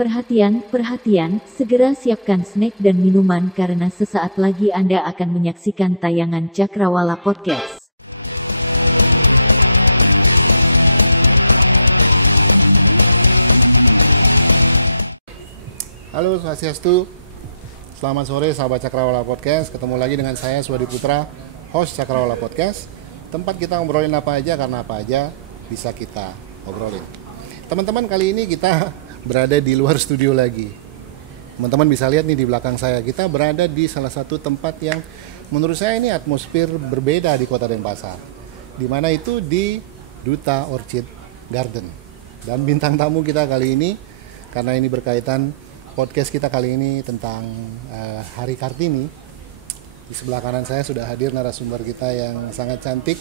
Perhatian, perhatian, segera siapkan snack dan minuman karena sesaat lagi Anda akan menyaksikan tayangan Cakrawala Podcast. Halo Swastiastu, selamat sore sahabat Cakrawala Podcast. Ketemu lagi dengan saya Swadi Putra, host Cakrawala Podcast. Tempat kita ngobrolin apa aja, karena apa aja bisa kita ngobrolin. Teman-teman, kali ini kita berada di luar studio lagi. Teman-teman bisa lihat nih di belakang saya, kita berada di salah satu tempat yang menurut saya ini atmosfer berbeda di Kota Denpasar. Di mana itu di Duta Orchid Garden. Dan bintang tamu kita kali ini, karena ini berkaitan podcast kita kali ini tentang Hari Kartini. Di sebelah kanan saya sudah hadir narasumber kita yang sangat cantik.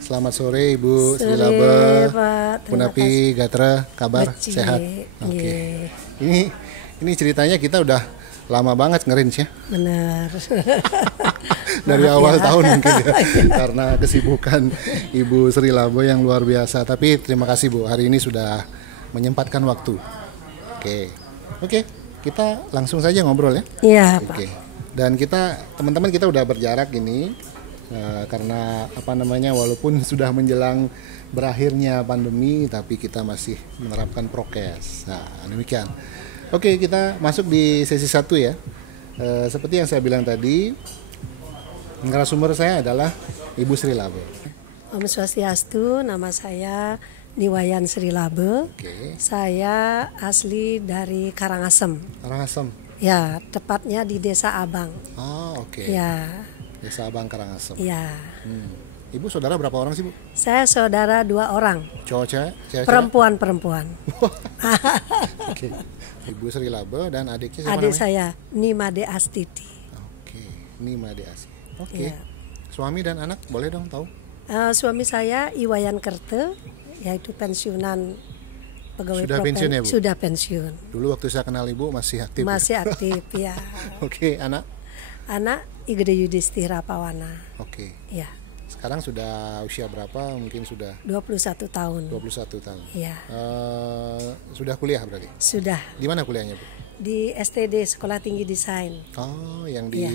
Selamat sore Ibu Sri Laba, Punapi Gatra, kabar Beci, sehat? Oke. Ini ceritanya kita udah lama banget ngerinci ya. Benar. Dari awal tahun mungkin ya, karena kesibukan Ibu Sri Laba yang luar biasa. Tapi terima kasih Bu, hari ini sudah menyempatkan waktu. Oke, kita langsung saja ngobrol ya. Iya, Pak. Oke. Dan kita, teman-teman, kita udah berjarak ini karena walaupun sudah menjelang berakhirnya pandemi, tapi kita masih menerapkan prokes. Nah, demikian. Oke, kita masuk di sesi 1 ya. Seperti yang saya bilang tadi, narasumber saya adalah Ibu Sri Laba. Om Swastiastu, nama saya Niwayan Sri Laba. Oke. Saya asli dari Karangasem. Karangasem. Ya, tepatnya di Desa Abang. Oh, oke. Ya. Desa Abang Karangasem. Ya. Ibu saudara berapa orang sih Bu? Saya saudara 2 orang. Cowok cewek? Cewek? Perempuan. Oke. Ibu Sri Laba dan adiknya siapa Adik namanya? saya Nimade Astiti. Oke, Nimade Asi. Oke. Ya. Suami dan anak boleh dong tahu? Suami saya Iwayan Kerte, yaitu pensiunan pegawai Sudah pensiun ya, Bu? Sudah pensiun. Dulu waktu saya kenal Ibu masih aktif. Masih aktif ya. Oke, anak? Anak Igede Yudhistira Pawana. Oke. Ya. Sekarang sudah usia berapa? Mungkin sudah 21 tahun. 21 tahun. Ya. Sudah kuliah berarti? Sudah Di mana kuliahnya, Bu? di STD Sekolah Tinggi Desain. Oh, yang di Iya.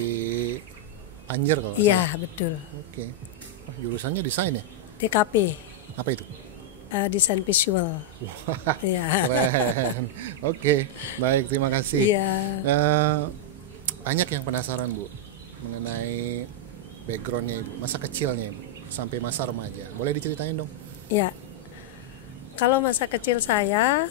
Anjer kalau nggak Iya, salah. betul. Oke. Oh, jurusannya desain ya? TKP, Apa itu? desain visual. Iya. Keren. Oke, baik, terima kasih. Iya. Banyak yang penasaran Bu mengenai backgroundnya Ibu, masa kecilnya Ibu, sampai masa remaja. Boleh diceritain dong? Ya. Kalau masa kecil saya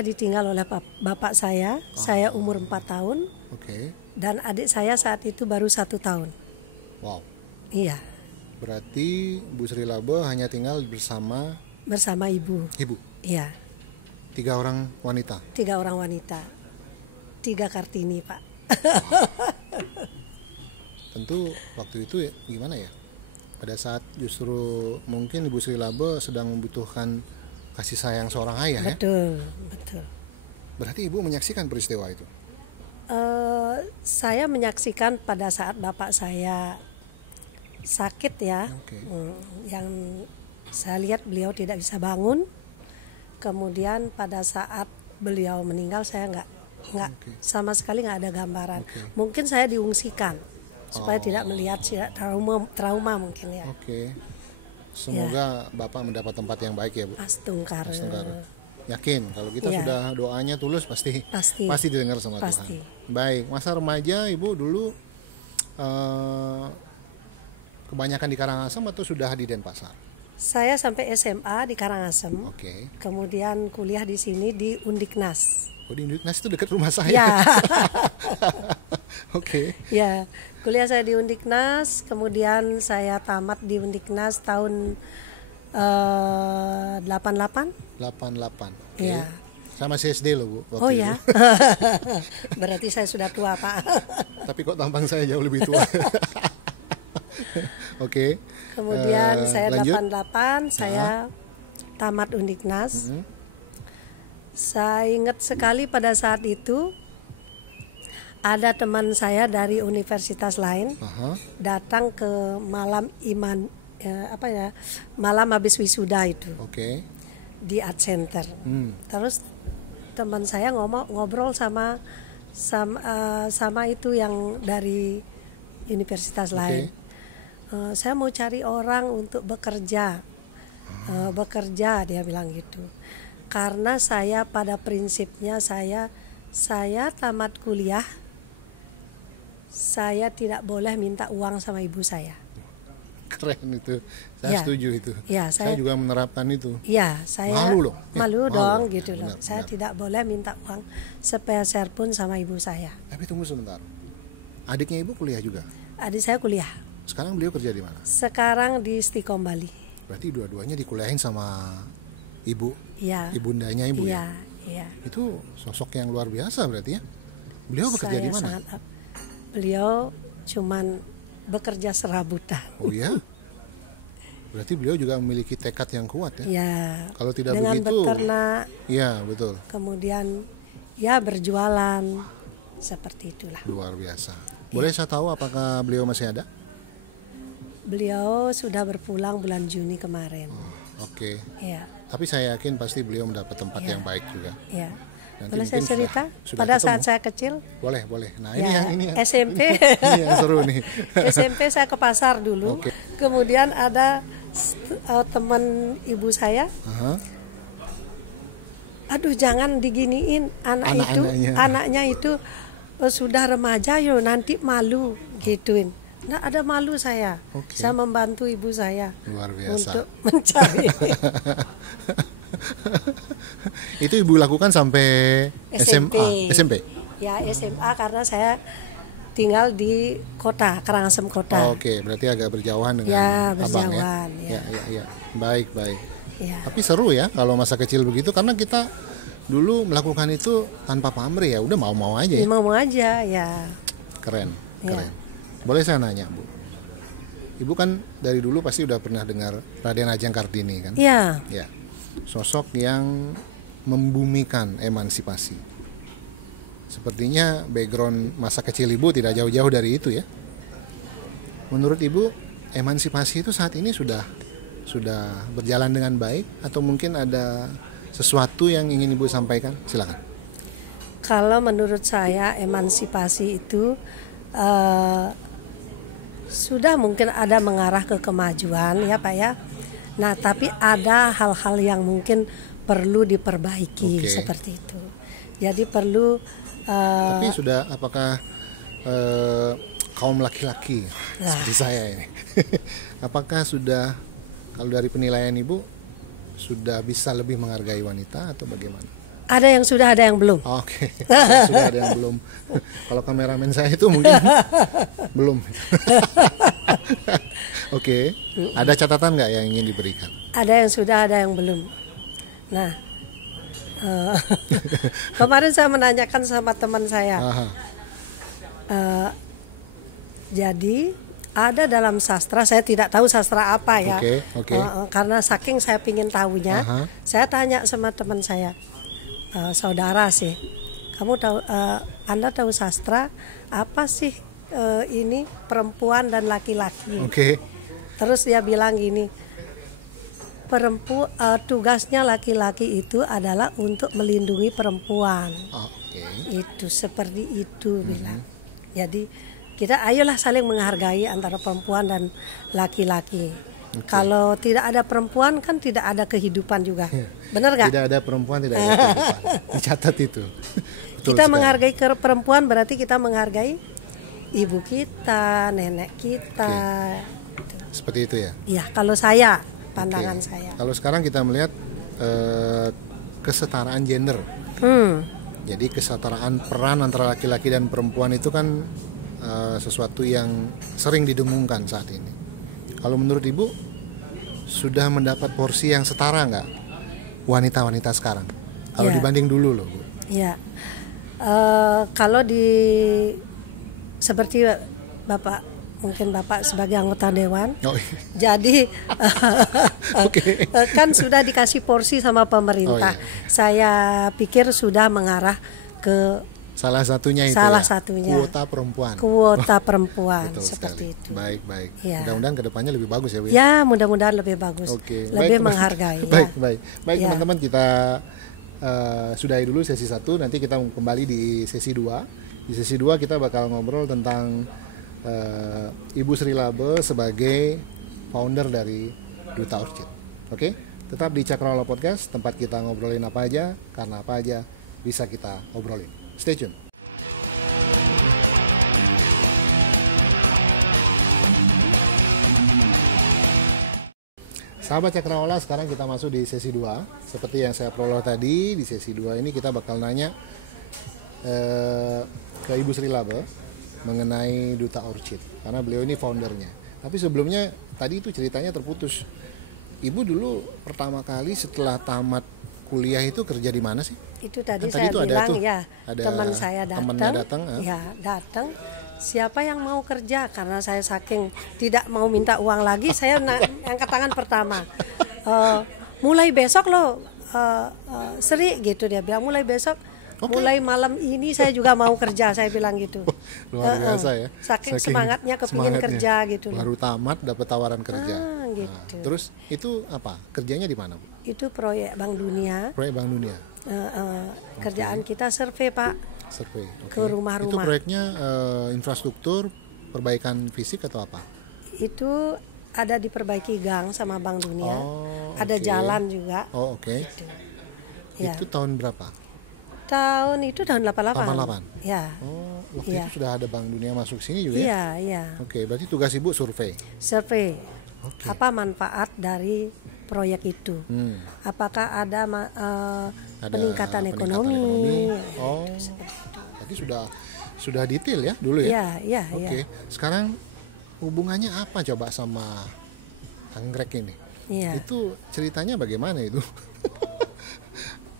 ditinggal oleh bapak saya. Saya umur 4 tahun Oke. dan adik saya saat itu baru 1 tahun. Wow. Iya. Berarti Bu Sri Laba hanya tinggal bersama Bersama ibu. Ibu. Iya. 3 orang wanita. 3 orang wanita. 3 Kartini, Pak. Tentu waktu itu ya, gimana ya? Pada saat justru mungkin Ibu Sri Laba sedang membutuhkan kasih sayang seorang ayah ya. Betul. Berarti Ibu menyaksikan peristiwa itu. Saya menyaksikan pada saat bapak saya sakit ya. Oke. Yang saya lihat beliau tidak bisa bangun. Kemudian pada saat beliau meninggal saya nggak sama sekali nggak ada gambaran. Mungkin saya diungsikan supaya tidak melihat trauma mungkin ya. Oke. Semoga Bapak mendapat tempat yang baik ya Bu. Astungkar. Yakin kalau kita Iya. sudah doanya tulus pasti didengar sama Pasti. Tuhan. Baik, masa remaja Ibu dulu kebanyakan di Karangasem atau sudah di Denpasar? Saya sampai SMA di Karangasem. Oke. Kemudian kuliah di sini di Undiknas. Oh, di Undiknas itu dekat rumah saya. Ya. Oke. Ya, kuliah saya di Undiknas, kemudian saya tamat di Undiknas tahun 88. 88. Oke. Iya. Saya masih SD loh Bu. Oh waktu ya. itu. Berarti saya sudah tua, Pak. Tapi kok tampang saya jauh lebih tua. Oke. Kemudian saya lanjut. 88 saya tamat Undiknas. Saya ingat sekali pada saat itu ada teman saya dari universitas lain datang ke malam malam habis wisuda itu. Oke. di art center. Terus teman saya ngobrol sama itu yang dari universitas lain. Saya mau cari orang untuk bekerja, dia bilang gitu. Karena saya pada prinsipnya saya tamat kuliah, saya tidak boleh minta uang sama ibu saya. Keren itu, saya setuju itu. Ya, saya juga menerapkan itu. Ya, saya malu loh. Malu dong gitu loh. Benar, saya tidak boleh minta uang sepeser pun sama ibu saya. Tapi tunggu sebentar, adiknya ibu kuliah juga? Adik saya kuliah. Sekarang beliau kerja di mana? Sekarang di Stikom Bali. Berarti dua-duanya dikuliahin sama ibu, ibundanya ibu ya? Iya. Itu sosok yang luar biasa berarti ya? Beliau bekerja di mana? Beliau cuman bekerja serabutan. Oh ya? Berarti beliau juga memiliki tekad yang kuat ya? Ya. Kalau tidak dengan begitu, beternak. Iya betul. Kemudian ya berjualan, seperti itulah. Luar biasa. Boleh saya tahu apakah beliau masih ada? Beliau sudah berpulang bulan Juni kemarin. Oke. Ya. Tapi saya yakin pasti beliau mendapat tempat yang baik juga. Ya. Nanti boleh saya cerita? Pada ketemu. saat saya kecil? Boleh. Nah ini yang SMP. ini yang seru nih. SMP saya ke pasar dulu. Okay. Kemudian ada teman ibu saya. Aduh jangan diginiin anaknya itu sudah remaja yo nanti malu gituin. Nah ada malu saya. Saya membantu ibu saya. Luar biasa. Untuk mencari. Itu ibu lakukan sampai SMP. Ya SMA karena saya tinggal di kota Karangasem kota. Oke, berarti agak berjauhan dengan abang ya. Ya. Baik. Ya. Tapi seru ya kalau masa kecil begitu karena kita dulu melakukan itu tanpa pamrih ya, udah mau-mau aja ya. Mau aja ya. Keren. Boleh saya nanya, Bu? Ibu kan dari dulu pasti udah pernah dengar Raden Ajeng Kartini kan? Iya. Ya. Sosok yang membumikan emansipasi. Sepertinya background masa kecil Ibu tidak jauh-jauh dari itu ya. Menurut Ibu, emansipasi itu saat ini sudah berjalan dengan baik atau mungkin ada sesuatu yang ingin Ibu sampaikan? Silakan. Kalau menurut saya emansipasi itu sudah mungkin ada mengarah ke kemajuan ya Pak ya. Nah tapi ada hal-hal yang mungkin perlu diperbaiki seperti itu. Jadi perlu. Tapi sudah apakah kaum laki-laki seperti saya ini, apakah sudah kalau dari penilaian Ibu sudah bisa lebih menghargai wanita atau bagaimana? Ada yang sudah, ada yang belum. Oke. Sudah ada yang belum. Kalau kameramen saya itu mungkin belum. Oke. Ada catatan nggak yang ingin diberikan? Ada yang sudah, ada yang belum. Nah, kemarin saya menanyakan sama teman saya. Jadi ada dalam sastra, saya tidak tahu sastra apa ya. Karena saking saya pingin tahunya, saya tanya sama teman saya. Saudara sih, kamu tahu, Anda tahu sastra apa sih ini perempuan dan laki-laki? Terus dia bilang gini, tugasnya laki-laki itu adalah untuk melindungi perempuan. Itu seperti itu bilang. Jadi kita ayolah saling menghargai antara perempuan dan laki-laki. Kalau tidak ada perempuan kan tidak ada kehidupan juga, benar nggak? Tidak ada perempuan tidak ada kehidupan. Dicatat itu. Kita menghargai perempuan berarti kita menghargai ibu kita, nenek kita. Seperti itu ya? Iya, kalau saya pandangan saya. Kalau sekarang kita melihat kesetaraan gender. Jadi kesetaraan peran antara laki-laki dan perempuan itu kan sesuatu yang sering didengungkan saat ini. Kalau menurut Ibu sudah mendapat porsi yang setara nggak wanita-wanita sekarang? Kalau dibanding dulu loh, Bu. Iya. Kalau seperti Bapak, mungkin Bapak sebagai anggota dewan, jadi kan sudah dikasih porsi sama pemerintah. Saya pikir sudah mengarah ke Salah satunya itu Salah ya. satunya. Kuota perempuan. Kuota perempuan Betul seperti sekali. itu. Baik. Ya. Mudah-mudahan kedepannya lebih bagus ya Bu. Ya, mudah-mudahan lebih bagus. Oke. Lebih Baik, menghargai. Baik Ya. teman-teman, kita sudahi dulu sesi 1. Nanti kita kembali di sesi 2. Di sesi 2 kita bakal ngobrol tentang Ibu Sri Labe sebagai founder dari Duta Orchid. Oke? Tetap di Cakrawala Podcast, tempat kita ngobrolin apa aja, karena apa aja bisa kita obrolin. Stay tune. Sahabat Cakrawala, sekarang kita masuk di sesi 2. Seperti yang saya prolog tadi, di sesi 2 ini kita bakal nanya ke Ibu Sri Labe mengenai Duta Orchid, karena beliau ini foundernya. Tapi sebelumnya, tadi itu ceritanya terputus. Ibu dulu pertama kali setelah tamat kuliah itu kerja di mana sih? Itu tadi Kan saya itu bilang tuh, ya, ada teman saya temennya datang. datang, Ya, datang. Siapa yang mau kerja? Karena saya saking tidak mau minta uang lagi, saya angkat tangan pertama. Mulai besok loh, Sri gitu dia bilang, mulai besok. Oke. Mulai malam ini saya juga mau kerja, saya bilang gitu. Luar biasa ya. Saking semangatnya kepingin kerja gitu. Baru tamat dapat tawaran kerja. Gitu. Nah, terus itu apa? Kerjanya di mana, Bu? Itu proyek Bank Dunia. Proyek Bank Dunia. Kerjaan kita survei, Pak. Survei. Ke rumah-rumah. Itu proyeknya infrastruktur, perbaikan fisik atau apa? Itu ada diperbaiki gang sama Bank Dunia. Oh, Ada oke. jalan juga. Oh, oke. Ya. Itu tahun berapa? Tahun 88. 88. Ya. Oh, waktu Iya. itu sudah ada Bank Dunia masuk sini juga ya? Iya, iya. Oke, berarti tugas Ibu survei. Survei. Oke. Apa manfaat dari proyek itu? Apakah ada Ada peningkatan ekonomi? Oh, berarti sudah detail ya dulu ya? Iya, iya, Oke, iya. sekarang hubungannya apa coba sama anggrek ini? Iya. Itu ceritanya bagaimana itu?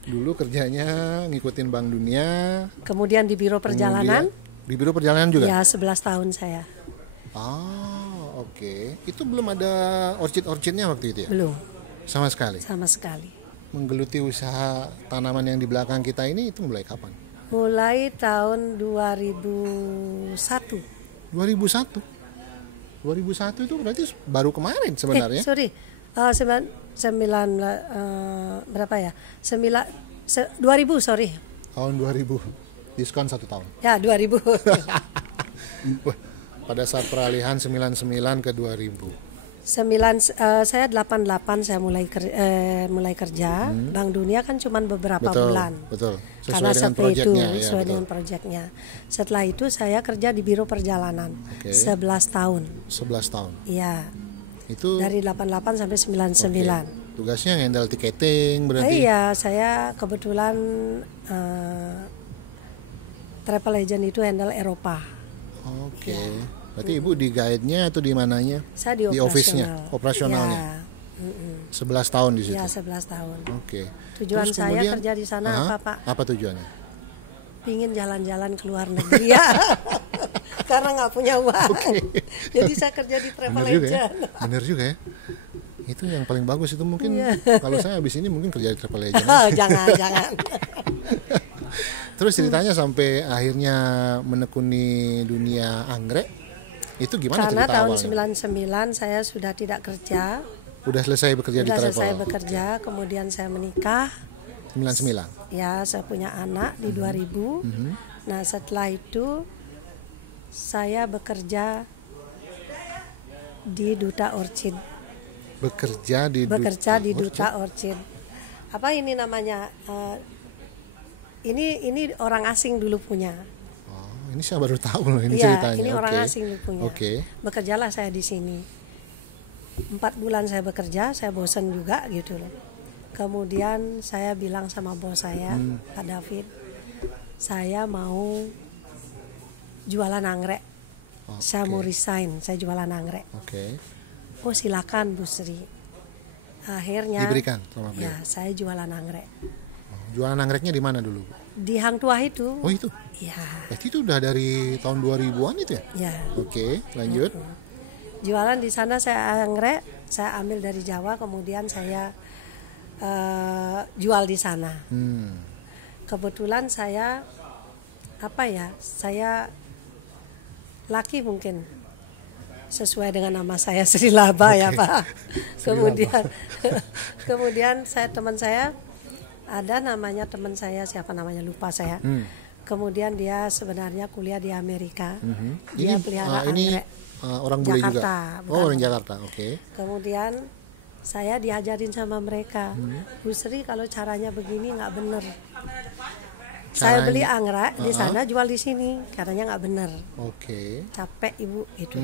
Dulu kerjanya ngikutin Bank Dunia. Kemudian di Biro Perjalanan? Kemudian di Biro Perjalanan juga? Ya, 11 tahun saya. Ah, oke. Itu belum ada orchid-orchidnya waktu itu ya? Belum, Sama sekali? sama sekali. Menggeluti usaha tanaman yang di belakang kita ini itu mulai kapan? Mulai tahun 2001. 2001? 2001 itu berarti baru kemarin sebenarnya? Sorry, berapa ya? 2000, sorry. Tahun 2000, diskon 1 tahun. Ya, 2000. Wah, pada saat peralihan 99 ke 2000. Saya 88 saya mulai kerja. Bank Dunia kan cuma beberapa bulan. Betul. Sesuai Karena dengan survei itu proyeknya, ya, sesuai betul. dengan proyeknya. Setelah itu saya kerja di Biro Perjalanan. Oke. 11 tahun. 11 tahun. Iya. Itu Dari 88 sampai 99. tugasnya handle tiketing berarti. Iya, saya kebetulan travel agent itu handle Eropa. Oke. Berarti Ibu di guide-nya atau di mananya? Saya di office-nya, operasionalnya. Ya, 11 tahun di situ. ya 11 tahun. Oke. Tujuan Terus saya kemudian- kerja di sana apa, Pak? Apa tujuannya? Pingin jalan-jalan ke luar negeri ya. Karena nggak punya uang. Jadi saya kerja di travel Bener juga ya. agent. Bener juga ya. Itu yang paling bagus itu mungkin Iya. kalau saya habis ini mungkin kerja di travel agent. Jangan. Terus ceritanya sampai akhirnya menekuni dunia anggrek itu gimana Karena cerita tahun awalnya? 99 saya sudah tidak kerja. Udah selesai bekerja di Sudah travel. selesai bekerja, kemudian saya menikah. 99. Ya, saya punya anak di 2000. Nah, setelah itu saya bekerja di Duta Orchid. Bekerja di Duta Orchid. Apa ini namanya? Ini orang asing dulu punya. Oh, ini saya baru tahu loh ini Iya, ceritanya. ini orang Oke. asing dulu punya. Oke. Bekerjalah saya di sini. 4 bulan saya bekerja, saya bosan juga gitu loh. Kemudian saya bilang sama bos saya, Pak David, saya mau jualan anggrek. Saya mau resign, saya jualan anggrek. Oke. Oh, silakan Bu Sri. Akhirnya Diberikan sama beliau. ya, saya jualan anggrek. Jualan angreknya di mana dulu, Bu? Di Hang Tuah itu. Oh, itu. Ya, Berarti itu udah dari tahun 2000-an itu ya? ya. Oke, lanjut. Jualan di sana saya anggrek, saya ambil dari Jawa, kemudian saya jual di sana. Kebetulan saya apa ya, saya laki mungkin sesuai dengan nama saya Sri Laba ya Pak. Kemudian kemudian teman saya ada namanya teman saya, siapa namanya lupa saya. Kemudian dia sebenarnya kuliah di Amerika. Dia pelihara anggrek. Orang bule juga. Jakarta. Oh, orang Jakarta. Oke. Kemudian saya diajarin sama mereka, Bu Sri kalau caranya begini nggak bener. Saya beli anggrek di sana, jual di sini, katanya nggak bener. Oke. Capek ibu itu.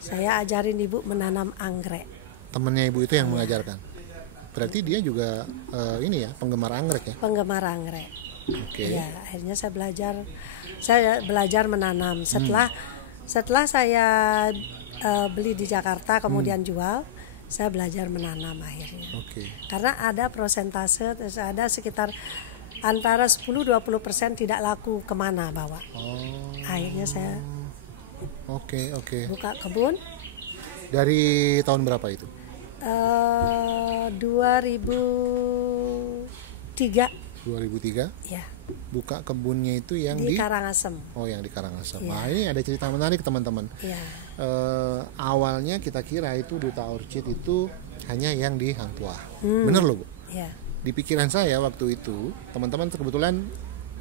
Saya ajarin ibu menanam anggrek. Temennya ibu itu yang mengajarkan. Berarti dia juga ini ya, penggemar anggrek ya? Penggemar anggrek. Oke. Ya, akhirnya saya belajar menanam. Setelah saya beli di Jakarta kemudian jual, saya belajar menanam akhirnya. Oke. Karena ada prosentase, ada sekitar antara 10-20% tidak laku kemana bawa. Akhirnya saya Oke. buka kebun. Dari tahun berapa itu? 2003. 2003. Ya, Buka kebunnya itu yang di di Karangasem. Oh, yang di Karangasem. Iya. Nah, ini ada cerita menarik teman-teman. Ya, Awalnya kita kira itu Duta Orchid itu hanya yang di Hang Tuah. Bener loh, Bu. ya, Di pikiran saya waktu itu, teman-teman kebetulan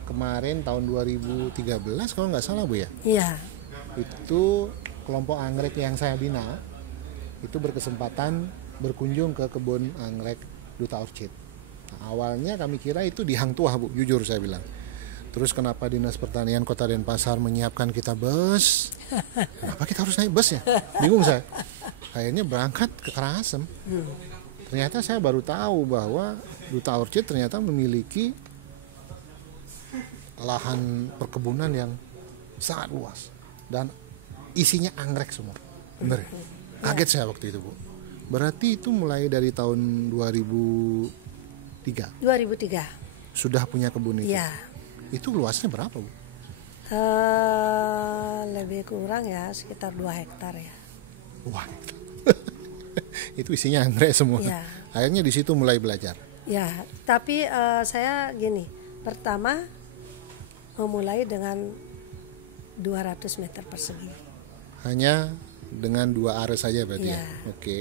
kemarin tahun 2013 kalau nggak salah, Bu ya. iya, Itu kelompok anggrek yang saya bina itu berkesempatan berkunjung ke kebun anggrek Duta Orchid. Nah, awalnya kami kira itu di Hang Tuah, Bu, jujur saya bilang. Terus kenapa Dinas Pertanian Kota Denpasar menyiapkan kita bus? Kenapa kita harus naik bus ya? Bingung saya. Akhirnya berangkat ke Karangasem. Ternyata saya baru tahu bahwa Duta Orchid ternyata memiliki lahan perkebunan yang sangat luas dan isinya anggrek semua. Bener ya? Kaget saya waktu itu, Bu. Berarti itu mulai dari tahun 2003 sudah punya kebun itu. ya. Itu luasnya berapa, Bu? Lebih kurang ya sekitar 2 hektar ya. Wah. Itu isinya anggrek semua. Ya. Akhirnya di situ mulai belajar. Ya, tapi saya gini, pertama memulai dengan 200 meter persegi. Hanya dengan 2 area saja berarti ya. Ya. Oke.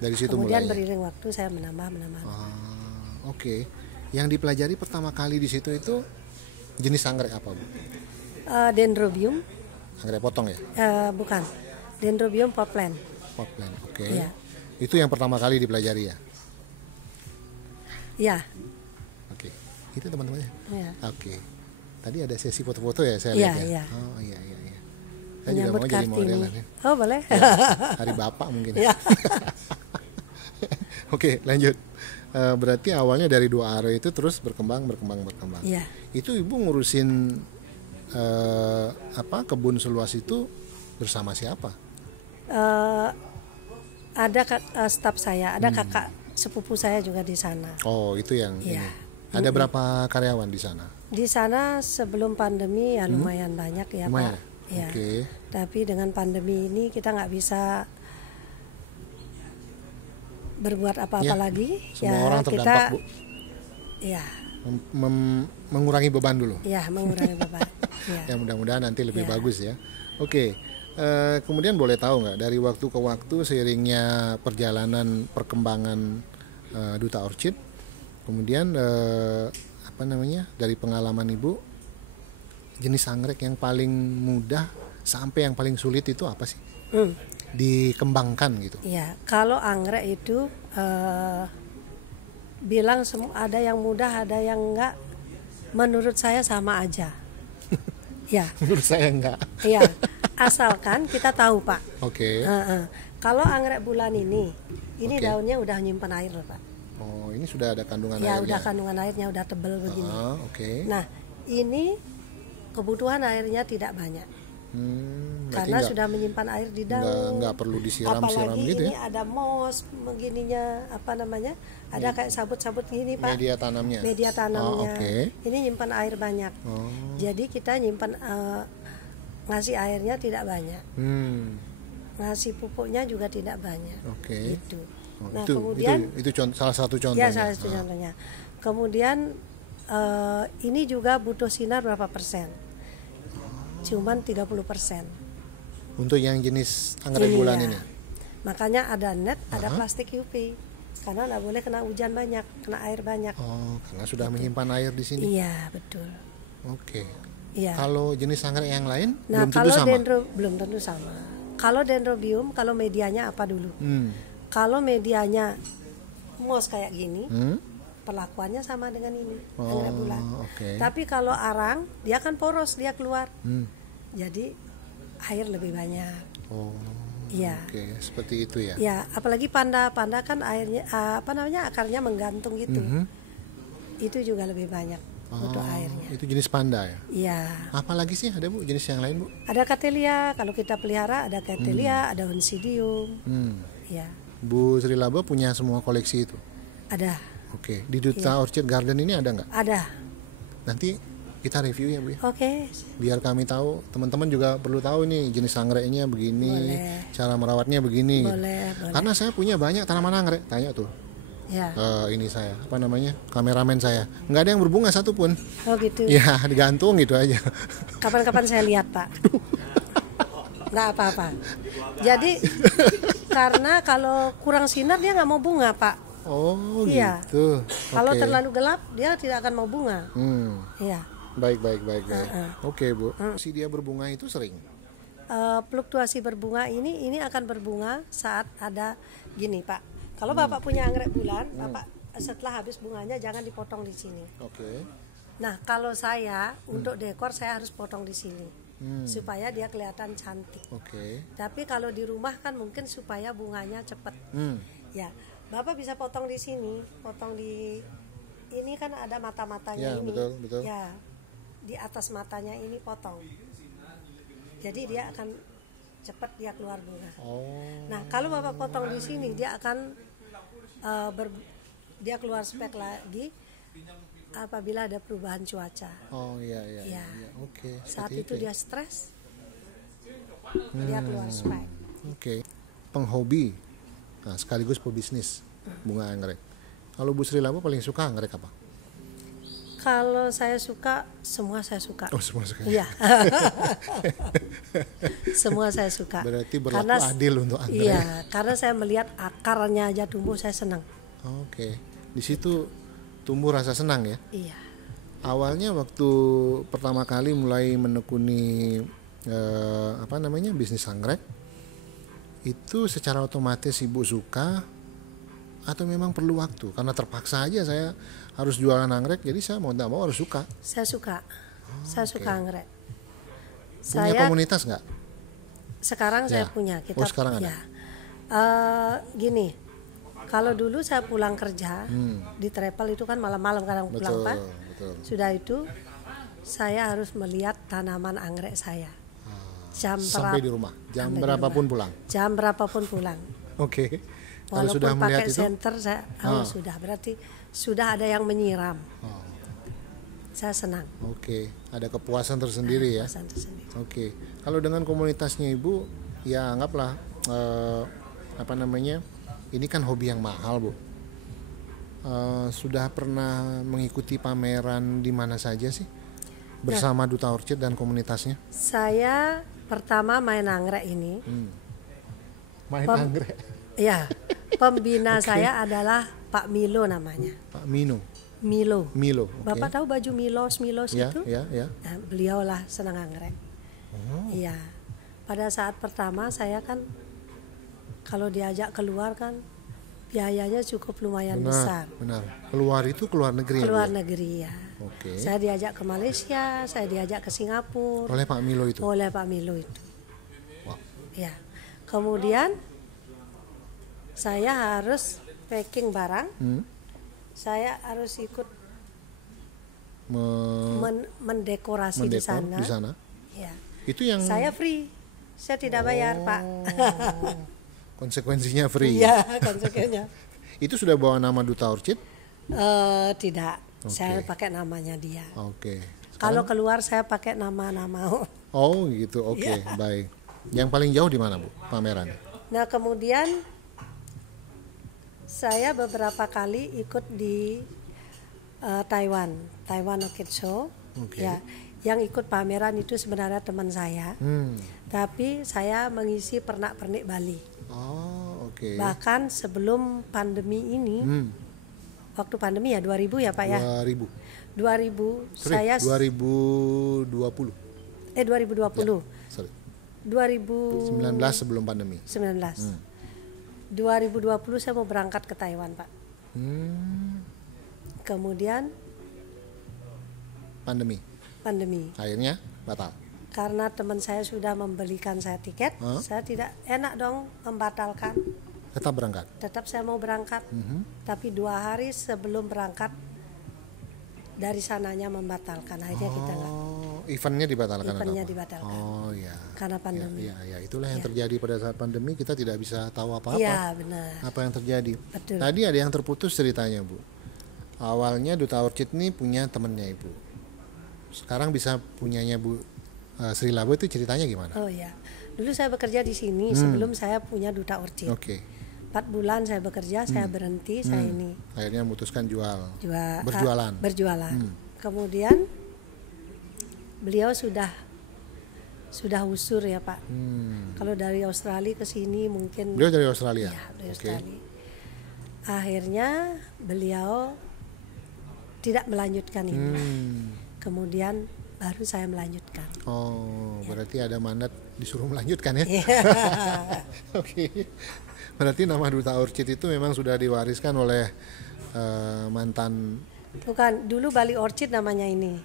Dari situ Kemudian mulai. beriring waktu saya menambah. Oke. Yang dipelajari pertama kali di situ itu jenis anggrek apa, Bu? Dendrobium, Anggrek potong ya? bukan, Dendrobium potplant. Potplant. Oke. Iya. Itu yang pertama kali dipelajari ya? Ya, Oke. Itu teman-temannya. ya. Oke. Tadi ada sesi foto-foto ya saya Iya, lihat ya. iya. Oh iya. Saya juga Menyambut mau jadi model Kartini. nanti. Oh boleh. Hari Bapak mungkin. Ya. Oke, lanjut. Berarti awalnya dari 2 area itu terus berkembang. Iya. Itu Ibu ngurusin kebun seluas itu bersama siapa? Ada staf saya, ada kakak sepupu saya juga di sana. Oh, itu yang Iya. ini. Ada berapa karyawan di sana? Di sana sebelum pandemi ya lumayan banyak ya Lumayan. Pak. Ya. Oke. Tapi dengan pandemi ini kita nggak bisa berbuat apa-apa Ya, lagi. semua orang terdampak, kita, Bu. Ya, Mengurangi beban dulu. ya mengurangi beban. Ya. Ya mudah-mudahan nanti lebih Ya. bagus ya. Oke. Kemudian boleh tahu nggak dari waktu ke waktu seiringnya perjalanan perkembangan Duta Orchid, kemudian dari pengalaman Ibu, jenis anggrek yang paling mudah sampai yang paling sulit itu apa sih dikembangkan gitu? Ya, kalau anggrek itu bilang ada yang mudah, ada yang enggak. Menurut saya sama aja. Ya, Menurut saya enggak. iya. Asalkan kita tahu Pak. Oke. Kalau anggrek bulan ini Oke. daunnya udah nyimpen air loh Pak. Oh, ini sudah ada kandungan Ya airnya. udah kandungan airnya udah tebel begini. Oke. Nah ini kebutuhan airnya tidak banyak. Berarti Karena nggak- sudah menyimpan air di daun. nggak perlu disiram Apalagi gitu ini ya? ada moss begininya ada kayak sabut-sabut gini Pak. Media tanamnya. Media tanamnya. Oke. Ini nyimpan air banyak. Jadi kita nyimpan ngasih airnya tidak banyak. Ngasih pupuknya juga tidak banyak. Oke. Gitu. Oh, Nah itu kemudian salah satu contohnya. ya salah satu contohnya. Kemudian Ini juga butuh sinar berapa persen? Cuman 30%. Untuk yang jenis anggrek bulan ya. ini. Makanya ada net, ada plastik UV. Karena nggak boleh kena hujan banyak, kena air banyak. Oh, karena sudah menyimpan air di sini. Iya, betul. Oke. Iya. Kalau jenis anggrek yang lain Nah, belum tentu sama. belum tentu sama. Kalau dendrobium, kalau medianya apa dulu? Kalau medianya moss kayak gini, perlakuannya sama dengan ini, anggrek bulan. Okay. Tapi kalau arang, dia kan poros, dia keluar. Jadi air lebih banyak. Oh. Iya. Oke, seperti itu ya. Ya, apalagi panda kan airnya akarnya menggantung gitu. Itu juga lebih banyak butuh airnya. Itu jenis panda ya. Iya. Apalagi sih ada Bu jenis yang lain Bu? Ada Cattleya, kalau kita pelihara ada Cattleya, ada Oncidium. Ya. Bu Sri Laba punya semua koleksi itu. Ada. Oke, di Duta Orchid Garden ini ada nggak? Ada. Nanti kita review ya Bu ya. Oke. Biar kami tahu, teman-teman juga perlu tahu nih jenis anggreknya begini, Boleh. cara merawatnya begini. Boleh. Karena saya punya banyak tanaman anggrek, tanya tuh. Ya. Ini saya, apa namanya, kameramen saya, nggak ada yang berbunga satupun. Oh gitu. Ya digantung gitu aja. Kapan-kapan saya lihat Pak. Nggak apa-apa. Jadi karena kalau kurang sinar dia nggak mau bunga Pak. Oh Iya. gitu. Kalau Oke. terlalu gelap dia tidak akan mau bunga. Iya. Baik. Oke Bu, si dia berbunga itu sering. Fluktuasi berbunga ini akan berbunga saat ada gini Pak. Kalau Bapak punya anggrek bulan, Bapak setelah habis bunganya jangan dipotong di sini. Oke. Nah kalau saya untuk dekor saya harus potong di sini supaya dia kelihatan cantik. Oke. Tapi kalau di rumah kan mungkin supaya bunganya cepat. Ya, Bapak bisa potong di sini, potong di ini kan ada mata-matanya Ya, ini. betul. Ya, di atas matanya ini potong. Jadi dia akan cepat dia keluar bunga. Oh. Nah, kalau Bapak potong di sini dia akan dia keluar spek lagi apabila ada perubahan cuaca. Oh iya. Ya. Oke. Saat seperti itu ya. dia stres, dia keluar spek. Oke. Penghobi, nah, sekaligus pebisnis bunga anggrek. Kalau Bu Sri Laba paling suka anggrek apa? Kalau saya suka, semua saya suka. Oh semua suka. Iya. Semua saya suka. Berarti berlaku adil untuk anggrek. Iya, karena saya melihat akarnya aja tumbuh saya senang. Oke. Di situ tumbuh rasa senang ya. Iya. Awalnya waktu pertama kali mulai menekuni bisnis anggrek, itu secara otomatis Ibu suka atau memang perlu waktu? Karena terpaksa aja saya harus jualan anggrek, jadi saya mau tidak mau harus suka. Saya suka. Saya suka anggrek. Punya komunitas nggak? Sekarang Ya. saya punya. Oh, sekarang ada? Ya. Gini, kalau dulu saya pulang kerja di travel itu kan malam-malam kadang pulang Pak. Betul. Sudah itu saya harus melihat tanaman anggrek saya. Sampai di rumah. Jam berapapun pulang. Jam berapapun pulang. Oke. Kalau Walaupun sudah melihat pakai itu, senter saya sudah berarti sudah ada yang menyiram. Saya senang. Oke. Ada kepuasan tersendiri ya. Kepuasan tersendiri. Oke. Kalau dengan komunitasnya Ibu, ya anggaplah ini kan hobi yang mahal Bu. Sudah pernah mengikuti pameran di mana saja sih bersama Duta Orchid dan komunitasnya? Saya pertama main anggrek ini. Main anggrek. Ya, pembina saya adalah Pak Milo namanya. Pak Milo. Milo. Okay. Bapak tahu baju Milos Ya. itu? Nah, beliau lah senang anggrek. Iya. Pada saat pertama saya kan kalau diajak keluar kan biayanya cukup lumayan besar. Benar. Keluar itu keluar negeri. Keluar ya, negeri ya. Oke. Saya diajak ke Malaysia, saya diajak ke Singapura. Oleh Pak Milo itu. Oleh Pak Milo itu. Wah. Ya. Kemudian saya harus packing barang. Saya harus ikut mendekorasi di sana. Di sana. Ya. Itu yang Saya free. Saya tidak bayar, Pak. konsekuensinya free. Iya, konsekuensinya. Itu sudah bawa nama Duta Orchid? Tidak. Oke. Saya pakai namanya dia. Oke. Kalau keluar saya pakai nama-nama. Oh gitu, oke, baik. Yang paling jauh di mana Bu pameran? Nah kemudian saya beberapa kali ikut di Taiwan Orchid Show. Oke. Ya, yang ikut pameran itu sebenarnya teman saya, tapi saya mengisi pernak-pernik Bali. Oh, oke. Bahkan sebelum pandemi ini, waktu pandemi ya 2000 ya Pak ya. 2000 saya 2020. 2020. Sorry. 2019 sebelum pandemi. 2020 saya mau berangkat ke Taiwan Pak. Kemudian pandemi. Akhirnya batal. Karena teman saya sudah membelikan saya tiket, saya tidak enak dong membatalkan. Tetap berangkat. Tetap saya mau berangkat, tapi 2 hari sebelum berangkat dari sananya membatalkan. Akhirnya kita nggak. Eventnya dibatalkan. Eventnya dibatalkan. Oh ya. Karena pandemi. Ya, itulah yang terjadi pada saat pandemi, kita tidak bisa tahu apa-apa. Iya benar. Apa yang terjadi. Betul. Tadi ada yang terputus ceritanya Bu. Awalnya Duta Orchid ini punya temennya Ibu. Sekarang bisa punyanya Bu Sri Labo, itu ceritanya gimana? Oh ya, dulu saya bekerja di sini sebelum saya punya Duta Orchid. Oke. 4 bulan saya bekerja, saya berhenti, saya ini. Akhirnya memutuskan berjualan. Berjualan. Kemudian beliau sudah usur ya Pak. Kalau dari Australia ke sini mungkin. Beliau dari Australia. Ya, dari Australia. Akhirnya beliau tidak melanjutkan ini. Kemudian baru saya melanjutkan. Oh, berarti ada mandat disuruh melanjutkan ya? Oke. Berarti nama Duta Orchid itu memang sudah diwariskan oleh mantan. Bukan, dulu Bali Orchid namanya ini.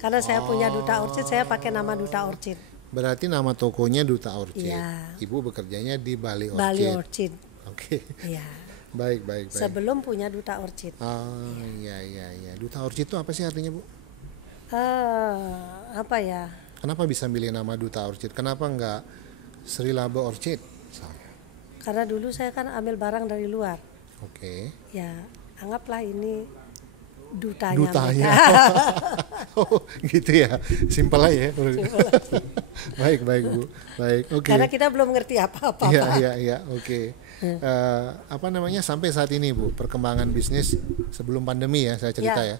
Karena saya punya Duta Orchid, saya pakai nama Duta Orchid. Berarti nama tokonya Duta Orchid. Ya. Ibu bekerjanya di Bali Orchid. Bali Orchid. Oke. Iya. Baik. Sebelum punya Duta Orchid. Iya. Duta Orchid itu apa sih artinya Bu? Apa ya? Kenapa bisa milih nama Duta Orchid? Kenapa enggak Sri Labo Orchid? Karena dulu saya kan ambil barang dari luar. Oke. Ya, anggaplah ini dutanya. Oh, gitu ya. Simpel aja ya. Baik Bu. Baik. Oke. Karena kita belum ngerti apa-apa. Iya. Oke. Sampai saat ini Bu, perkembangan bisnis sebelum pandemi ya, saya cerita ya.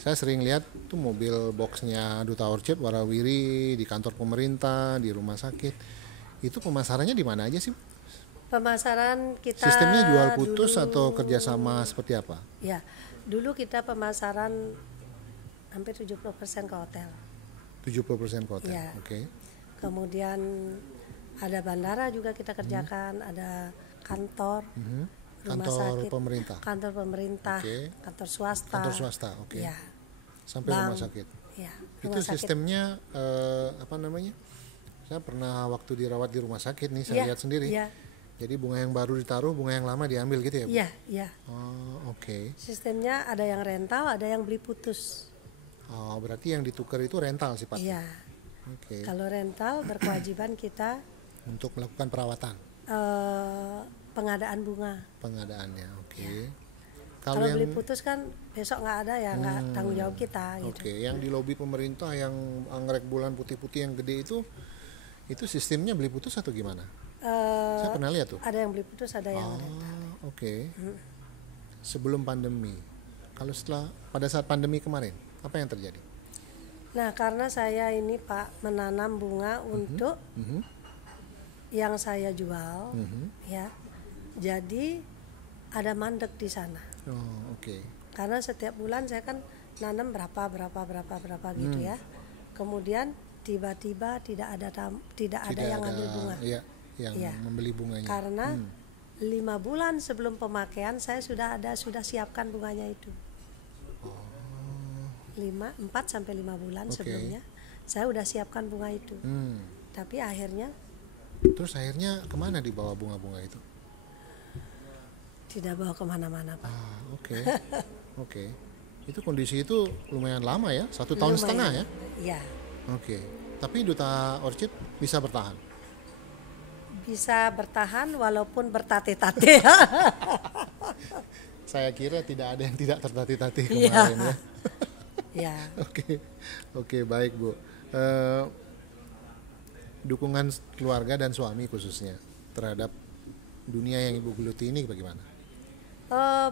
Saya sering lihat tuh mobil boxnya Duta Orchid warawiri di kantor pemerintah, di rumah sakit. Itu pemasarannya di mana aja sih? Pemasaran kita sistemnya jual putus dulu, atau kerjasama seperti apa? Ya, dulu kita pemasaran hampir 70% ke hotel. 70% ke hotel. Ya. Oke. Kemudian ada bandara juga kita kerjakan, ada kantor, rumah Kantor sakit, pemerintah. kantor pemerintah, kantor swasta. Kantor swasta, oke. Ya. Sampai Bank. rumah sakit. Ya, Itu rumah sakit. sistemnya Saya pernah waktu dirawat di rumah sakit nih, saya lihat sendiri. Ya. Jadi bunga yang baru ditaruh, bunga yang lama diambil gitu ya, Bu? Iya. Oh, oke. Sistemnya ada yang rental, ada yang beli putus. Oh, berarti yang ditukar itu rental sifatnya. Iya. Oke. Kalau rental berkewajiban kita Untuk melakukan perawatan. pengadaan bunga. Pengadaannya, oke. Ya. Kalau Kalau yang beli putus kan besok nggak ada ya, nggak tanggung jawab kita gitu. Oke, yang di lobi pemerintah yang anggrek bulan putih-putih yang gede itu sistemnya beli putus atau gimana? Saya pernah lihat tuh. Ada yang beli putus, ada yang rental. Oke. Sebelum pandemi. Kalau pada saat pandemi kemarin, apa yang terjadi? Nah, karena saya ini Pak menanam bunga untuk yang saya jual, ya. Jadi ada mandek di sana. Oh, oke. Karena setiap bulan saya kan nanam berapa gitu ya. Kemudian tiba-tiba tidak ada yang ambil bunga. Iya, yang membeli bunganya. Karena 5 bulan sebelum pemakaian saya sudah siapkan bunganya itu. 4 sampai 5 bulan sebelumnya saya udah siapkan bunga itu. Tapi akhirnya kemana dibawa bunga-bunga itu? tidak bawa kemana-mana Pak. Oke. Itu kondisi itu lumayan lama ya, 1 tahun setengah ya? Iya. Oke. Tapi Duta Orchid bisa bertahan? Bisa bertahan walaupun bertate-tate. Saya kira tidak ada yang tidak tertatih-tatih kemarin ya. Ya. Oke, baik Bu. Dukungan keluarga dan suami khususnya terhadap dunia yang Ibu geluti ini bagaimana?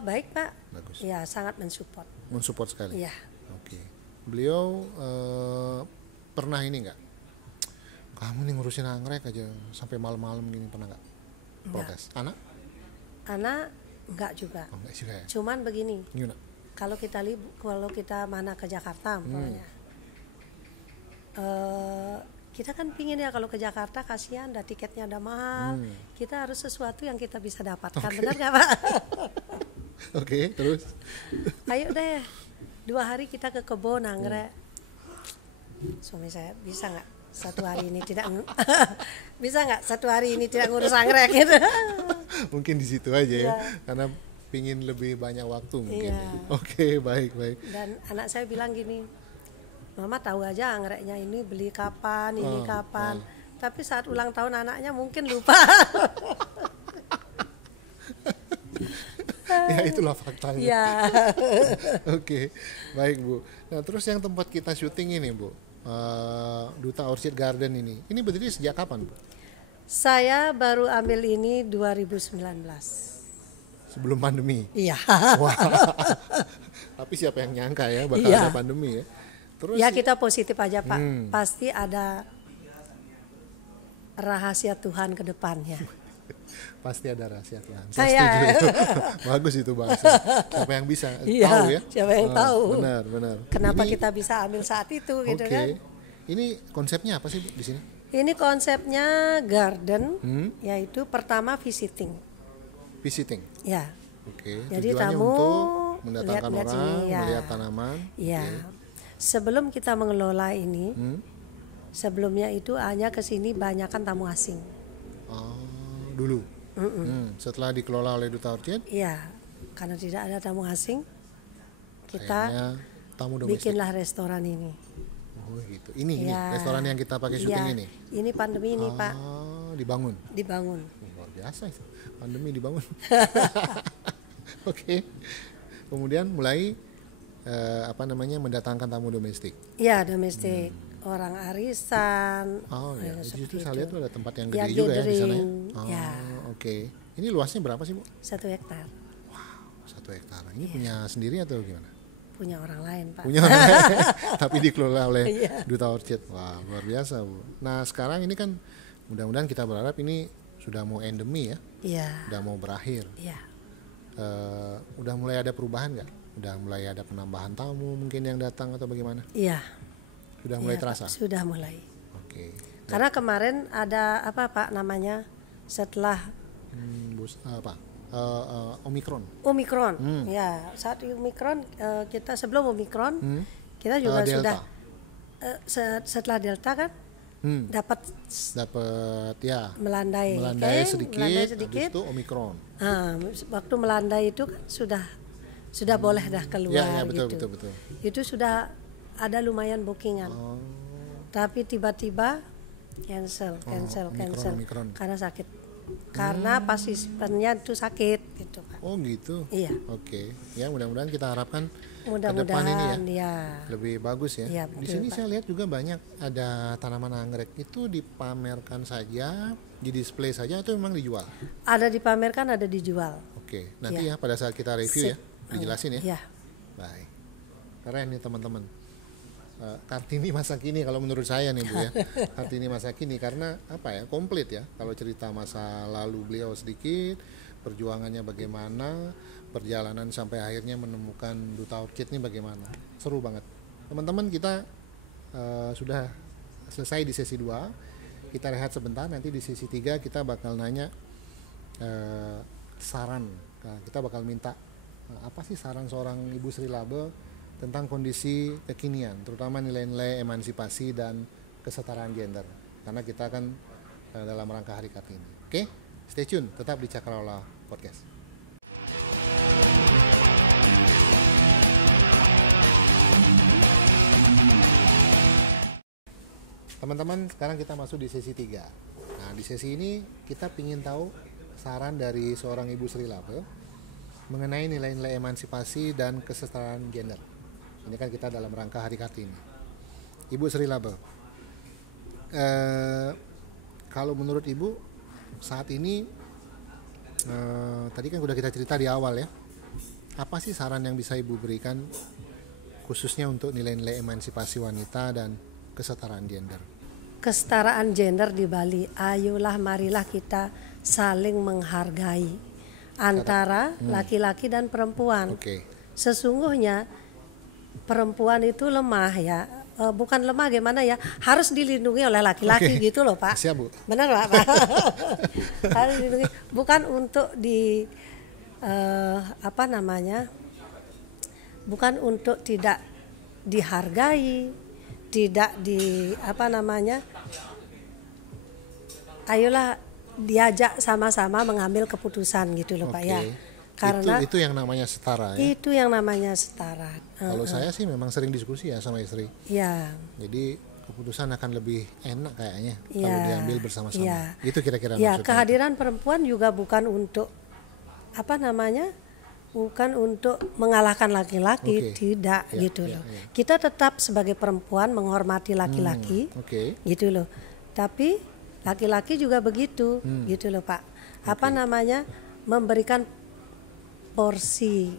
Baik Pak. Bagus. Ya, sangat mensupport. mensupport sekali. Iya. Oke. Beliau pernah ini nggak? Kamu nih ngurusin anggrek aja sampai malam-malam gini, pernah nggak? Protes. Anak? Anak enggak juga. Oh, enggak juga ya. Cuman begini, Gimana? kalau kita mana ke Jakarta umpamanya, kita kan pingin ya kalau ke Jakarta, kasihan dah tiketnya udah mahal, kita harus sesuatu yang kita bisa dapatkan, benar nggak Pak? Oke, terus? Ayo deh 2 hari kita ke kebun anggrek. Suami saya, bisa nggak satu hari ini tidak bisa nggak satu hari ini tidak ngurus anggrek gitu. Mungkin di situ aja ya, Iya. karena pingin lebih banyak waktu mungkin. Iya. Ya. Oke, baik. Dan anak saya bilang gini, Mama tahu aja anggreknya ini beli kapan, ini kapan. Tapi saat ulang tahun anaknya mungkin lupa. Ya itulah faktanya. Iya. Oke, baik Bu. Nah terus yang tempat kita syuting ini Bu, Duta Orchid Garden ini berdiri sejak kapan Bu? Saya baru ambil ini 2019. Sebelum pandemi. Iya. Wah. Tapi siapa yang nyangka ya bakal Iya. ada pandemi ya. Terus Ya kita positif aja Pak. Pasti ada rahasia Tuhan ke depannya. pasti ada rahasia Tuhan. Saya. Saya setuju itu. Bagus itu bahasa. Siapa yang bisa Iya, tahu ya? siapa yang tahu. Benar. Kenapa Ini- kita bisa ambil saat itu gitu Oke. kan? Ini konsepnya apa sih Bu, di sini? Ini konsepnya garden, yaitu pertama visiting. Visiting. Ya. Oke. Jadi Tujuannya tamu untuk mendatangkan lihat-lihat orang, sini, ya. melihat tanaman. Ya. Sebelum kita mengelola ini, sebelumnya itu hanya ke sini banyakkan tamu asing. Oh, dulu. Setelah dikelola oleh Duta Orchid, Iya. Karena tidak ada tamu asing, kita kayaknya tamu domestik. bikinlah restoran ini. Oh gitu. Ini Ya. restoran yang kita pakai syuting Iya. ini. Ini pandemi ini Pak, Dibangun. dibangun. Luar biasa itu. Pandemi dibangun. Oke. Kemudian mulai mendatangkan tamu domestik. Iya domestik, orang arisan. Oh ya, di seperti situ saya itu. lihat tuh ada tempat yang Ya, gede juga ya di sana ya. gathering, Oh, ya. oke. Ini luasnya berapa sih Bu? 1 hektar 1 hektar. Ini punya sendiri atau gimana? punya orang lain Pak. Punya tapi dikelola oleh Iya. Duta Orchid. Wah, luar biasa Bu. Nah sekarang ini kan mudah-mudahan kita berharap ini sudah mau endemi ya, Iya. udah mau berakhir. Iya. Udah mulai ada perubahan nggak? Udah mulai ada penambahan tamu mungkin yang datang atau bagaimana? Iya. Sudah mulai Iya, Pak. terasa? Sudah mulai. Oke. Karena kemarin ada apa Pak namanya? Setelah Omikron. Omikron. Ya, saat Omikron kita sebelum Omikron kita juga Delta. sudah setelah Delta kan dapat Dapat ya melandai melandai oke? sedikit, Melandai habis sedikit. itu Omikron. Nah, waktu melandai itu kan sudah boleh dah keluar Ya, betul, gitu. betul. Itu sudah ada lumayan bookingan. Oh, Tapi tiba-tiba cancel. Omikron. Karena sakit. Karena partisipannya itu sakit gitu Pak. oh gitu. Iya. Oke. Ya mudah-mudahan kita harapkan ke depan Mudah-mudahan ini ya ya. lebih bagus ya. Iya, Di betul, sini Pak. saya lihat juga banyak ada tanaman anggrek itu dipamerkan saja, di display saja atau memang dijual? Ada dipamerkan, ada dijual. Oke. Nanti Iya. ya pada saat kita review ya dijelasin ya. Iya. Baik. Keren nih teman-teman. Kartini masa kini kalau menurut saya nih Bu ya. Kartini masa kini karena apa ya? Komplit ya. Kalau cerita masa lalu beliau sedikit, perjuangannya bagaimana, perjalanan sampai akhirnya menemukan Duta Orchid ini bagaimana. Seru banget. Teman-teman kita sudah selesai di sesi 2. Kita rehat sebentar, nanti di sesi 3 kita bakal nanya saran. Nah, kita bakal minta apa sih saran seorang Ibu Sri Laba tentang kondisi kekinian, terutama nilai-nilai emansipasi dan kesetaraan gender. Karena kita kan dalam rangka Hari Kartini. Oke, stay tune, tetap di Cakrawala Podcast. Teman-teman, sekarang kita masuk di sesi 3. Nah, di sesi ini kita ingin tahu saran dari seorang Ibu Sri Laba mengenai nilai-nilai emansipasi dan kesetaraan gender. Ini kan kita dalam rangka Hari Kartini. Ibu Sri Laba, kalau menurut Ibu saat ini, tadi kan sudah kita cerita di awal ya, apa sih saran yang bisa Ibu berikan khususnya untuk nilai-nilai emansipasi wanita dan kesetaraan gender. Kesetaraan gender di Bali, ayolah marilah kita saling menghargai antara laki-laki dan perempuan. Oke. Sesungguhnya perempuan itu lemah ya, bukan lemah gimana ya, harus dilindungi oleh laki-laki gitu loh Pak. Siap Bu. Benar Pak. Harus dilindungi, bukan untuk bukan untuk tidak dihargai, tidak ayolah diajak sama-sama mengambil keputusan gitu loh Pak ya. Karena itu yang namanya setara ya. Itu yang namanya setara. Kalau saya sih memang sering diskusi ya sama istri. Ya. Jadi keputusan akan lebih enak kayaknya Ya. kalau diambil bersama-sama. Ya. Itu kira-kira Ya, maksudnya. kehadiran perempuan juga bukan untuk bukan untuk mengalahkan laki-laki, tidak Ya, gitu ya, loh. ya. Kita tetap sebagai perempuan menghormati laki-laki, Oke. gitu loh. Tapi laki-laki juga begitu, gitu loh Pak. Memberikan porsi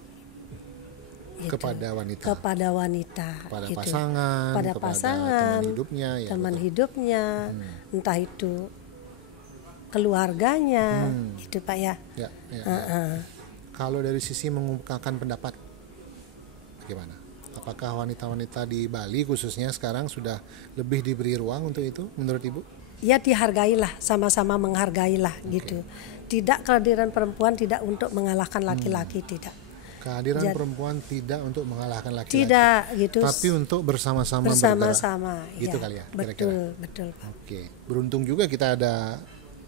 gitu, Kepada wanita. kepada wanita, Kepada gitu. pasangan, Kepada kepada pasangan, teman hidupnya, ya, teman betul. hidupnya, entah itu keluarganya, gitu Pak ya. Ya, ya. Kalau dari sisi mengungkapkan pendapat, bagaimana? Apakah wanita-wanita di Bali khususnya sekarang sudah lebih diberi ruang untuk itu menurut Ibu? Ya dihargailah, sama-sama menghargailah gitu. Tidak, kehadiran perempuan tidak untuk mengalahkan laki-laki, tidak. Kehadiran perempuan tidak untuk mengalahkan laki-laki. Tidak gitu. Tapi untuk bersama-sama bergerak. Bersama-sama. Gitu ya, kali ya, betul, kira-kira. betul Pak. Oke, beruntung juga kita ada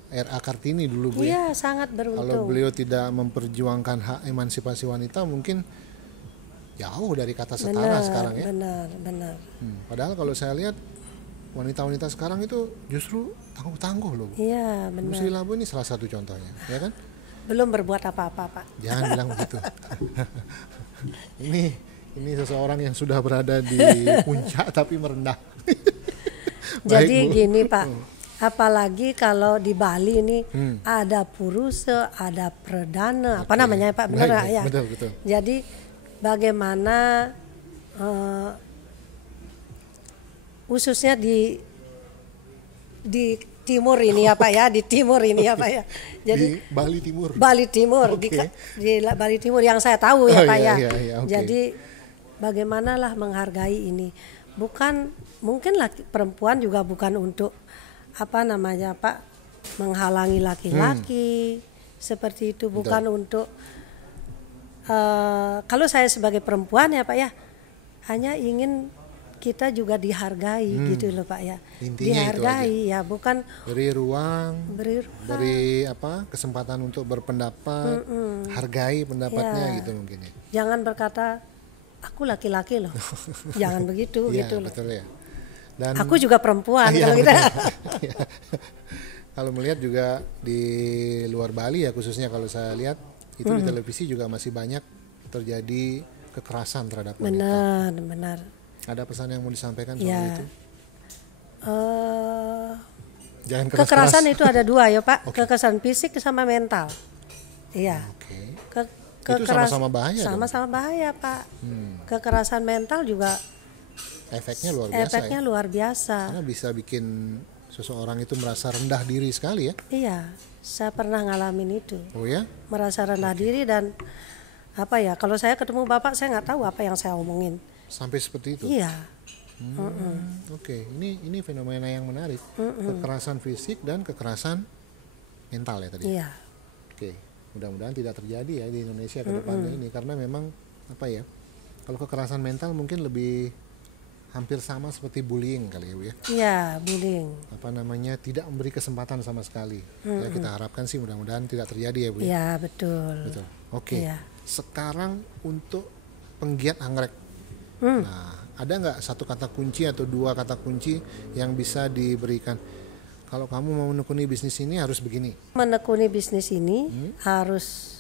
R.A. Kartini dulu Bu. Iya, sangat Kalau beruntung. beliau tidak memperjuangkan hak emansipasi wanita mungkin jauh dari kata setara sekarang ya. Benar. Padahal kalau saya lihat wanita-wanita sekarang itu justru tangguh-tangguh loh Bu. Iya, Bu benar. Sri Labo ini salah satu contohnya, ya kan? Belum berbuat apa-apa Pak. Jangan bilang begitu. ini seseorang yang sudah berada di puncak tapi merendah. Jadi Baik, Bu. gini Pak, apalagi kalau di Bali ini ada purusa, ada perdana, apa namanya Pak, benar nggak ya? Betul. Jadi bagaimana khususnya di timur ini ya Pak ya, di timur ini ya Pak ya. Jadi di Bali Timur. Bali Timur, Oke. di Bali Timur yang saya tahu ya Oh, Pak iya, ya. iya, oke. Jadi bagaimanalah menghargai ini. Bukan, mungkin perempuan juga bukan untuk Pak, menghalangi laki-laki seperti itu, bukan untuk kalau saya sebagai perempuan ya Pak ya, hanya ingin kita juga dihargai gitu loh Pak ya. Intinya dihargai ya, bukan Beri ruang, beri beri kesempatan untuk berpendapat, hargai pendapatnya Ya. gitu mungkin ya. jangan berkata aku laki-laki loh. Jangan begitu Iya, gitu loh. betul ya. Dan Aku juga perempuan Iya, kalau kita. betul. Iya. Kalau melihat juga di luar Bali ya, khususnya kalau saya lihat itu di televisi juga masih banyak terjadi kekerasan terhadap wanita. Benar. Ada pesan yang mau disampaikan soal Ya. itu? Eh, Jangan keras-keras. kekerasan itu ada dua ya Pak, kekerasan fisik sama mental. Iya. Oke. Itu Kekeras- sama-sama bahaya dong. Sama-sama bahaya Pak. Kekerasan mental juga Efeknya luar biasa efeknya ya. luar biasa. Karena bisa bikin seseorang itu merasa rendah diri sekali ya. Iya, saya pernah ngalamin itu. Oh ya? Merasa rendah diri dan kalau saya ketemu Bapak saya nggak tahu apa yang saya omongin. Sampai seperti itu. Iya. Oke, ini fenomena yang menarik. Kekerasan fisik dan kekerasan mental ya tadi. Iya. Oke, mudah-mudahan tidak terjadi ya di Indonesia ke depannya ini, karena memang kalau kekerasan mental mungkin lebih hampir sama seperti bullying kali ya Bu ya. Iya, bullying. Tidak memberi kesempatan sama sekali. Ya, kita harapkan sih mudah-mudahan tidak terjadi ya Bu ya. Iya, betul. Betul. Oke. Iya. Sekarang untuk penggiat anggrek. Nah, ada nggak satu kata kunci atau dua kata kunci yang bisa diberikan? Kalau kamu mau menekuni bisnis ini harus begini. Menekuni bisnis ini harus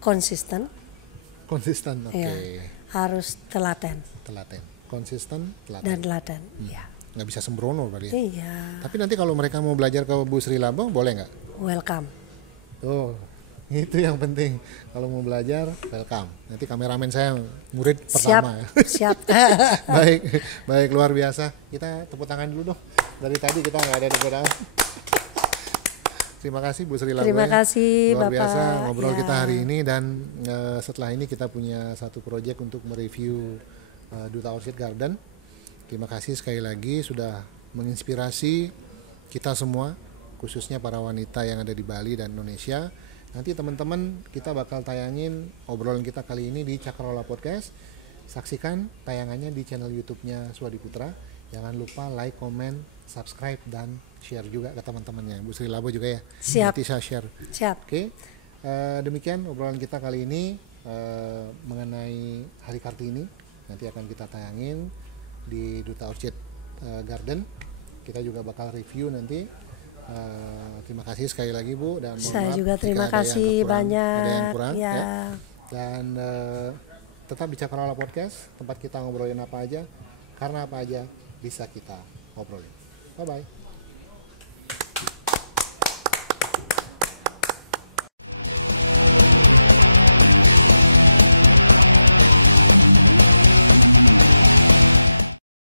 konsisten, Konsisten, oke. ya, harus telaten Telaten. Konsisten, telaten. dan telaten. Iya. Nggak bisa sembrono berarti ya. Iya. Tapi nanti kalau mereka mau belajar ke Bu Sri Labo, boleh nggak? Welcome. Oh, Itu yang penting. Kalau mau belajar, welcome. Nanti kameramen saya murid Siap, pertama ya. siap. Baik, baik, luar biasa. Kita tepuk tangan dulu dong. Dari tadi kita nggak ada tepuk tangan. Terima kasih Bu Sri Laboe. Terima kasih luar Bapak. biasa ngobrol Ya. kita hari ini, dan setelah ini kita punya satu proyek untuk mereview Duta Orchid Garden. Terima kasih sekali lagi sudah menginspirasi kita semua, khususnya para wanita yang ada di Bali dan Indonesia. Nanti teman-teman kita bakal tayangin obrolan kita kali ini di Cakrawala Podcast. Saksikan tayangannya di channel YouTube-nya Swadi Putra. Jangan lupa like, comment, subscribe, dan share juga ke teman-temannya. Bu Sri Laboe juga ya. Siap. Nanti saya share. Siap. Oke. Demikian obrolan kita kali ini mengenai Hari Kartini. Nanti akan kita tayangin di Duta Orchid Garden. Kita juga bakal review nanti. Terima kasih sekali lagi Bu, dan mohon Saya maaf juga jika terima ada yang kasih kurang, banyak. ada yang kurang Ya. ya. Dan tetap di Cakrawala Podcast, tempat kita ngobrolin apa aja, karena apa aja bisa kita ngobrolin. Bye bye.